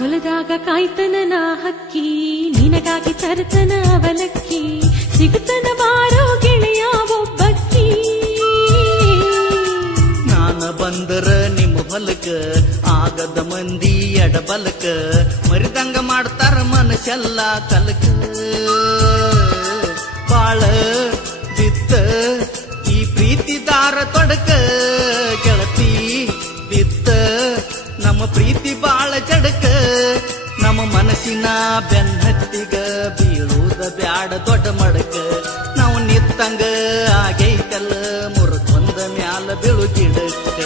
ಹೊಲದಾಗ ಕಾಯ್ತನ ನಾ ಹಕ್ಕಿ, ನಿನಗಾಗಿ ತರ್ತನ ಅವಲಕ್ಕಿ, ಸಿಗುತ್ತನ ಬಾರೋ ಗೆಳೆಯ ಒಬ್ಬಕ್ಕಿ. ನಾನ ಬಂದರ ನಿಮ್ಮ ಹೊಲಕ, ಆಗದ ಮಂದಿ ಎಡಬಲಕ ಮರಿದಂಗ ಮಾಡ್ತಾರ ಮನಸ್ಸೆಲ್ಲ ಕಲಕ. ಬಾಳ ಬಿತ್ತ, ಈ ಪ್ರೀತಿ ದಾರ ತೊಡಕ, ಗೆಳತಿ ಬಿತ್ತ. ನಮ್ಮ ಪ್ರೀತಿ ಬಾಳ ಜಡಕ. ನಮ್ಮ ಮನಸ್ಸಿನ ಬೆನ್ನತ್ತಿಗ ಬೀಳುವುದ ಬ್ಯಾಡ ದೊಡ್ಡ ಮಡಕ. ನಾವು ನಿತ್ತಂಗ ಆಗೈತಲ್ಲ, ಮುರುಕೊಂದ ಮ್ಯಾಲ ಬೀಳು ಗಿಡಕ್ಕ.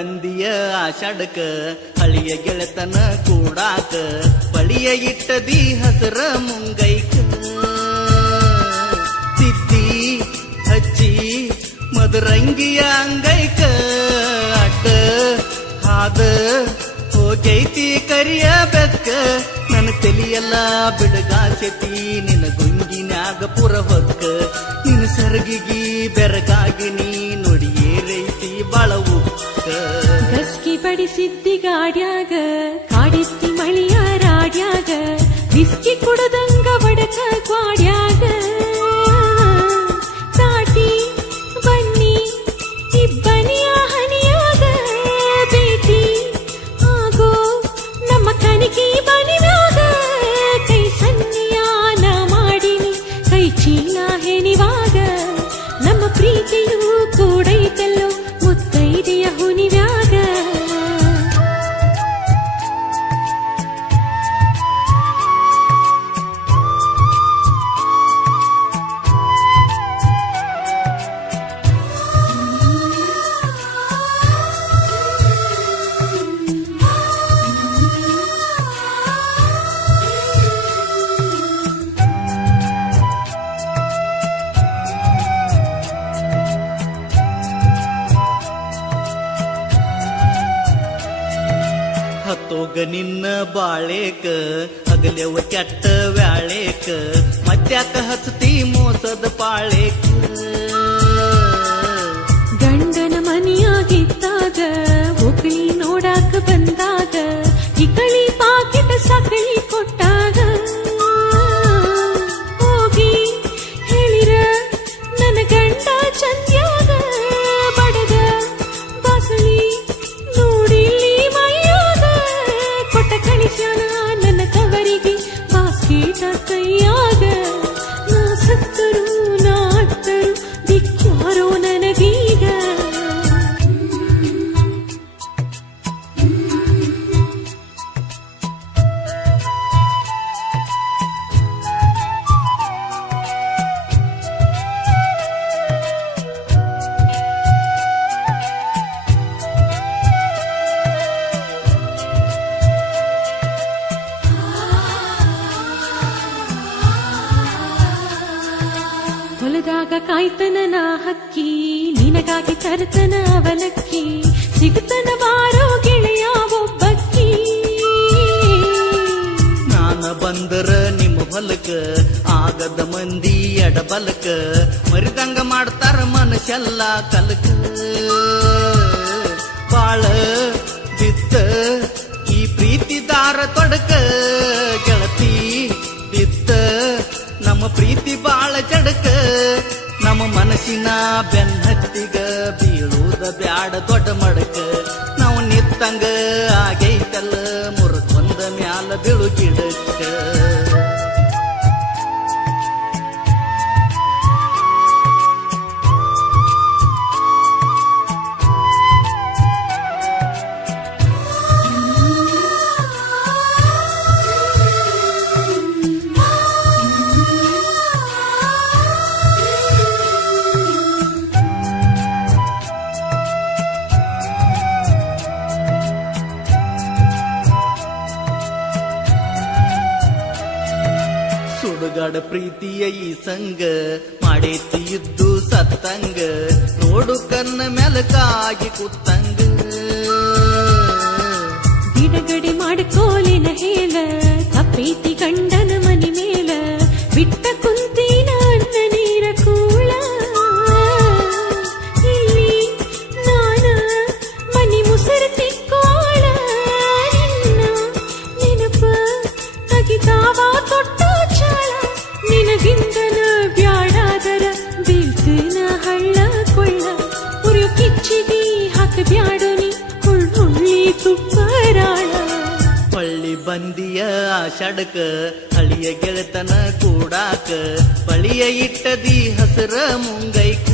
ಬಂದಿಯ ಆಷಾಢಕ ಹಳಿಯ ಗೆಳೆತನ ಕೂಡಾಕ, ಬಳಿಯ ಇಟ್ಟದಿ ಹಸರ ಮುಂಗೈಕ. ತಿದ್ದಿ, ಹಚ್ಚಿ, ಮಧುರಂಗಿಯ ಅಂಗೈಕ ಅಟ್ಟ ಹಾದ, ಹೋಗೈತಿ ಕರಿಯ ಬೆಕ್ಕ. ನನ್ನ ತಲಿಯೆಲ್ಲ ಬಿಡಗಾಸೆತಿ ನಿನ್ನ ಗುಂಗಿನ್ಯಾಗ ಪುರ ಹೊಕ್ಕ. ನಿನ್ನ ಸರ್ಗಿಗಿ ಬೆರಗಾಗಿ ನೀ ಗಸ್ಕಿ ಬಡಿಸಿದ್ದಿ ಗಾಡ್ಯಾಗ ಕಾಡಿಸ್ತಿ ಮಳಿಯ ರಾಡ್ಯಾಗ ಬಿಸ್ಕಿ ಕುಡದಂಗ ಬಡಕ ಗ್ವಾಡ್ಯಾಗ ಚಾಟಿ ಬನ್ನಿ ಇಬ್ಬನಿಯ ಹನಿಯಾಗ ಭೇಟಿ ಆಗೋ ನಮ್ಮ ಕನಿಕಿ ಬನಿವ್ಯಾಗ ಕೈ ಸನ್ನಿಯಾನ ಮಾಡಿನಿ ಕೈ ಚೀಲ ಹೆಣಿವಾಗ ನಮ್ಮ ಪ್ರೀತಿಯೂ ಕೂಡೈತಲ್ಲೋ ನಿನ್ನ ಬಾಳೇಕ, ಹಗಲೆವ ಕೆಟ್ಟ ವ್ಯಾಳೇಕ ಮತ್ತ್ಯಾಕ ಹಚ್ಚತಿ ಮೋಸದ ಪಾಳೇಕ. ಗಂಡನ ಮನೆಯಾಗಿದ್ದಾಗ ಒಕ್ಕಳಿ ನೋಡಾಕ ಬಂದಾಗ, ಇಕಳಿ ಪಾಕಿಟ ಸಕಳಿ ಕೊಟ್ಟಾಗ ಹೊಲದಾಗ ಕಾಯ್ತನ ನಾ ಹಕ್ಕಿ, ನಿನಗಾಗಿ ತರ್ತನ ಅವಲಕ್ಕಿ ಸಿಗ್ತನ ಬಾರೋ ಗೆಳೆಯ ಒಬ್ಬಕ್ಕಿ. ನಾನ ಬಂದರ ನಿಮ್ಮ ಹೊಲಕ, ಆಗದ ಮಂದಿ ಎಡಬಲಕ ಮರಿದಂಗ ಮಾಡ್ತಾರ ಮನಸ್ಸೆಲ್ಲ ಕಲಕ. ಬಾಳ ಬಿತ್ತ, ಈ ಪ್ರೀತಿ ದಾರ ತೊಡಕ, ಗೆಳತಿ ನಮ್ಮ ಪ್ರೀತಿ ಬಾಳ ಜಡಕ. ನಮ್ಮ ಮನಸ್ಸಿನ ಬೆನ್ನತ್ತಿಗ ಬೀಳುವುದ ಬ್ಯಾಡ ದೊಡ್ಡ ಮಡಕ. ನಾವು ನಿತ್ತಂಗ ಆಗೈತಲ್ಲ ಪ್ರೀತಿಯ ಈ ಸಂಗ ಮಾಡೇತಿ ಇದ್ದು ಸತ್ತಂಗ. ನೋಡು ಕನ್ನ ಮೆಲಕಾಗಿ ಕುತ್ತಂಗ ಬಿಡುಗಡೆ ಮಾಡ್ಕೋಲಿನ ಹೇಳ ಪ್ರೀತಿ ಗಂಡನ ಮನಿ ಮೇಲ. ಬಿಟ್ಟ ಕುಂತೀನ ಬಂದಿಯ ಆಷಾಢಕ ಹಳಿಯ ಗೆಳೆತನ ಕೂಡಾಕ, ಬಳಿಯ ಇಟ್ಟದಿ ಹಸರ ಮುಂಗೈಕ.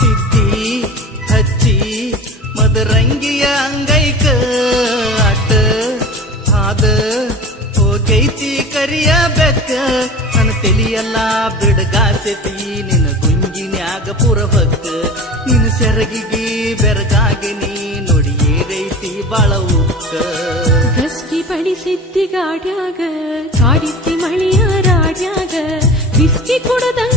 ತಿದ್ದಿ, ಹಚ್ಚಿ, ಮದರಂಗಿಯ ಅಂಗೈಕ. ಅಟ, ಹಾದ, ಹೋಗೈತಿ ಕರಿಯ ಬೆಕ್ಕ. ನನ್ನ ತೆಲಿಯಲ್ಲ ಬಿಡಗಾಸತಿ ನಿನ್ನ ಗುಂಜಿನ್ಯಾಗ ಪುರಭಕ್ಕ ನಿನ್ನ ಸೆರಗಿಗಿ ಬೆರಗಾಗಿ ನೀ ನೋಡಿ ಏರೈತಿ ಬಾಳ ಉಕ್ಕ. ಗಸ್ಕಿ ಬಡಿಸಿದ್ದಿ ಗಾಡ್ಯಾಗ ಕಾಡಿತ್ತಿ ಮಳಿಯ ರಾಡ್ಯಾಗ ಬಿಸ್ಕಿ ಕುಡದಂಗ ಒಡಕ ಗ್ವಾಡ್ಯಾಗ